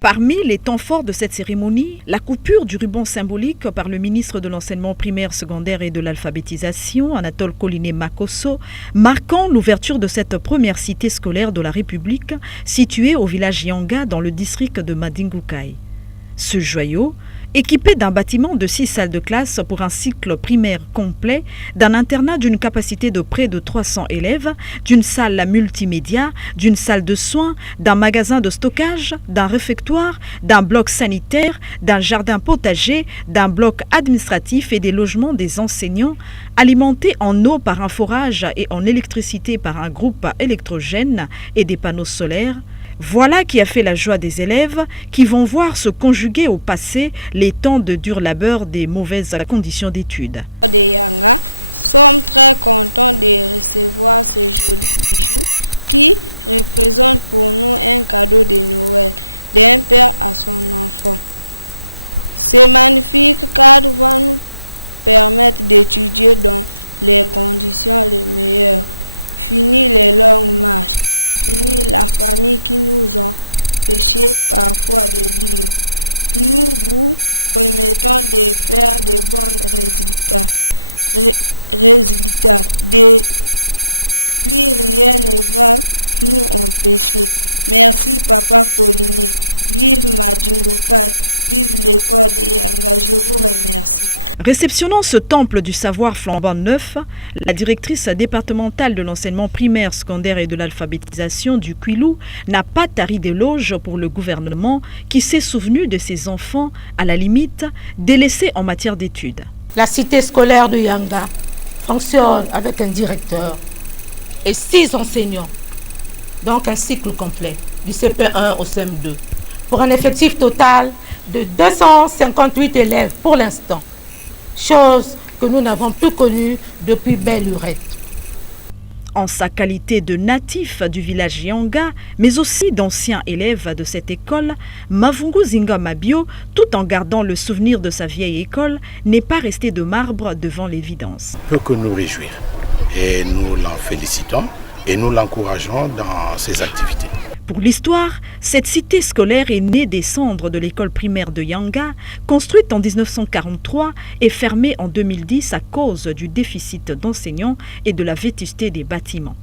Parmi les temps forts de cette cérémonie, la coupure du ruban symbolique par le ministre de l'enseignement primaire, secondaire et de l'alphabétisation, Anatole Coliné Makosso, marquant l'ouverture de cette première cité scolaire de la République située au village Yanga dans le district de Madingukai. Ce joyau, équipé d'un bâtiment de 6 salles de classe pour un cycle primaire complet, d'un internat d'une capacité de près de 300 élèves, d'une salle multimédia, d'une salle de soins, d'un magasin de stockage, d'un réfectoire, d'un bloc sanitaire, d'un jardin potager, d'un bloc administratif et des logements des enseignants, alimentés en eau par un forage et en électricité par un groupe électrogène et des panneaux solaires. Voilà qui a fait la joie des élèves qui vont voir se conjuguer au passé les temps de dur labeur des mauvaises conditions d'études. Réceptionnant ce temple du savoir flambant neuf, la directrice départementale de l'enseignement primaire, secondaire et de l'alphabétisation du Kwilu n'a pas tari d'éloges pour le gouvernement qui s'est souvenu de ses enfants, à la limite, délaissés en matière d'études. La cité scolaire de Yanga fonctionne avec un directeur et 6 enseignants, donc un cycle complet, du CP1 au CM2, pour un effectif total de 258 élèves pour l'instant. Chose que nous n'avons plus connue depuis belle lurette. En sa qualité de natif du village Yanga, mais aussi d'ancien élève de cette école, Mavungu Zinga Mabio, tout en gardant le souvenir de sa vieille école, n'est pas resté de marbre devant l'évidence. Peut que nous réjouir et nous l'en félicitons et nous l'encourageons dans ses activités. Pour l'histoire, cette cité scolaire est née des cendres de l'école primaire de Yanga, construite en 1943 et fermée en 2010 à cause du déficit d'enseignants et de la vétusté des bâtiments.